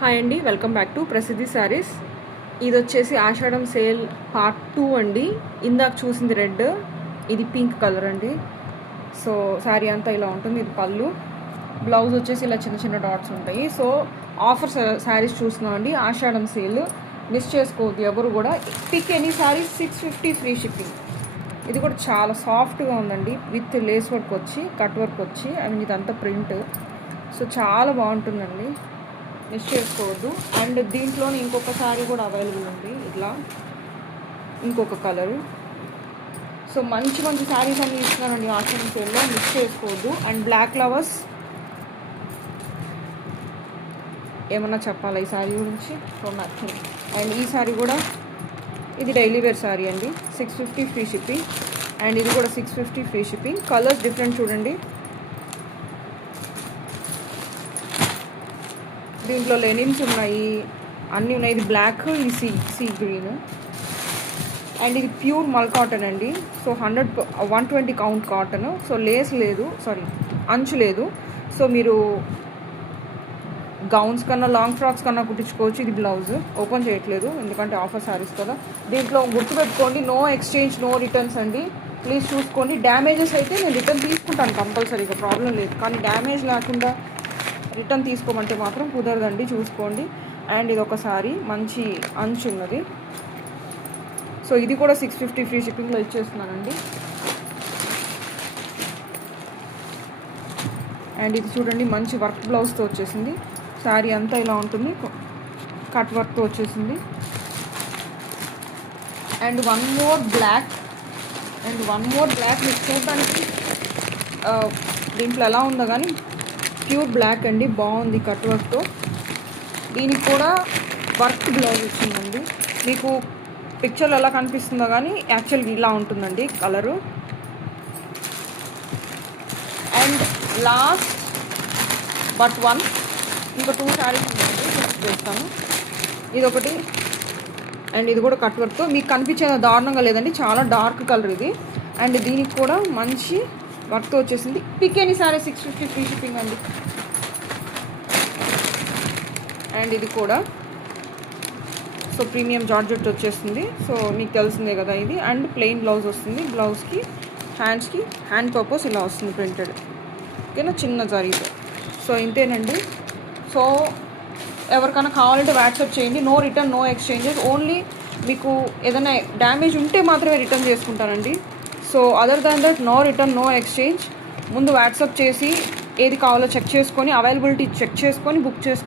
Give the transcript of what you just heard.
Hi అండి, welcome back to ప్రసిద్ధి శారీస్. ఇది వచ్చేసి ఆషాఢం సేల్ పార్ట్ 2 అండి. ఇందాక చూసింది రెడ్, ఇది పింక్ కలర్ అండి. సో శారీ అంతా ఇలా ఉంటుంది. ఇది పళ్ళు, బ్లౌజ్ వచ్చేసి ఇలా చిన్న చిన్న డాట్స్ ఉంటాయి. సో ఆఫర్ శారీస్ చూస్తున్నాం అండి, ఆషాఢం సేల్. మిస్ చేసుకోవద్దు ఎవరు కూడా. Pick any saris 650 free shipping. ఇది కూడా చాలా సాఫ్ట్గా ఉందండి, విత్ లేస్ వర్క్ వచ్చి కట్ వర్క్ వచ్చి అండ్ ఇదంతా ప్రింట్. సో చాలా బాగుంటుందండి, మిస్ చేసుకోవద్దు. అండ్ దీంట్లోనే ఇంకొక శారీ కూడా అవైలబుల్ ఉంది, ఇట్లా ఇంకొక కలరు. సో మంచి మంచి శారీస్ అన్ని ఇస్తున్నానండి ఆషాఢం సేల్లో, మిస్ చేసుకోవద్దు. అండ్ బ్లాక్ లవర్స్ ఏమన్నా చెప్పాలా ఈ శారీ గురించి? So nothing. అండ్ ఈ శారీ కూడా ఇది డైలీ వేర్ శారీ అండి, 650 ఫ్రీ షిప్పింగ్. అండ్ ఇది కూడా 650 ఫ్రీ షిప్పింగ్. కలర్స్ డిఫరెంట్ చూడండి, దీంట్లో లెనిన్స్ ఉన్నాయి, అన్నీ ఉన్నాయి. ఇది బ్లాక్, ఇది సీ గ్రీన్. అండ్ ఇది ప్యూర్ మల్ కాటన్ అండి. So 120 count cotton. So Lay's లేదు, అంచు లేదు. సో మీరు గౌన్స్ కన్నా లాంగ్ ఫ్రాక్స్ కన్నా కుట్టించుకోవచ్చు. ఇది బ్లౌజ్ ఓపెన్ చేయట్లేదు ఎందుకంటే ఆఫర్ శారీస్ కదా. దీంట్లో గుర్తుపెట్టుకోండి, నో ఎక్స్చేంజ్ నో రిటర్న్స్ అండి. ప్లీజ్ చూసుకోండి. డ్యామేజెస్ అయితే నేను రిటర్న్ తీసుకుంటాను కంపల్సరీగా, ప్రాబ్లం లేదు. కానీ డ్యామేజ్ లేకుండా రిటర్న్ తీసుకోమంటే మాత్రం కుదరదండి, చూసుకోండి. అండ్ ఇది ఒకసారి మంచి అంచు ఉన్నది. సో ఇది కూడా 650 ఫ్రీ షిప్పింగ్లో ఇచ్చేస్తున్నానండి. అండ్ ఇది చూడండి, మంచి వర్క్ బ్లౌజ్తో వచ్చేసింది. శారీ అంతా ఇలా ఉంటుంది, కట్ వర్క్తో వచ్చేసింది. అండ్ వన్ మోర్ బ్లాక్ మీకు చూడడానికి దీంట్లో ఎలా ఉందో కానీ ప్యూర్ బ్లాక్ అండి, బాగుంది కట్ వర్క్తో. దీనికి కూడా వర్క్ బ్లౌజ్ వచ్చిందండి. మీకు పిక్చర్లో ఎలా కనిపిస్తుందో కానీ యాక్చువల్గా ఇలా ఉంటుందండి colour. And last but one, ఇంకా 2 శారీస్ ఉన్నాయండి, చేస్తాను. ఇదొకటి అండ్ ఇది కూడా కట్ వర్క్తో. మీకు కనిపించేది దారుణంగా లేదండి, చాలా డార్క్ కలర్ ఇది. అండ్ దీనికి కూడా మంచి వర్క్తో వచ్చేసింది. Pick any sari 650 free shipping అండి. అండ్ ఇది కూడా సో ప్రీమియం జార్జెట్ వచ్చేస్తుంది. సో మీకు తెలిసిందే కదా ఇది. అండ్ ప్లెయిన్ బ్లౌజ్ వస్తుంది, బ్లౌజ్కి హ్యాండ్ పర్పస్ ఇలా వస్తుంది ప్రింటెడ్, ఓకేనా, చిన్న జరీతో. సో ఇంతేనండి. సో ఎవరికైనా కావాలంటే వాట్సాప్ చేయండి. No return no exchanges, only మీకు ఏదైనా డ్యామేజ్ ఉంటే మాత్రమే రిటర్న్ చేసుకుంటారండి. So other than that no return no exchange. ముందు వాట్సాప్ చేసి ఏది కావాలో చెక్ చేసుకొని అవైలబిలిటీ చెక్ చేసుకొని బుక్ చేసుకోండి.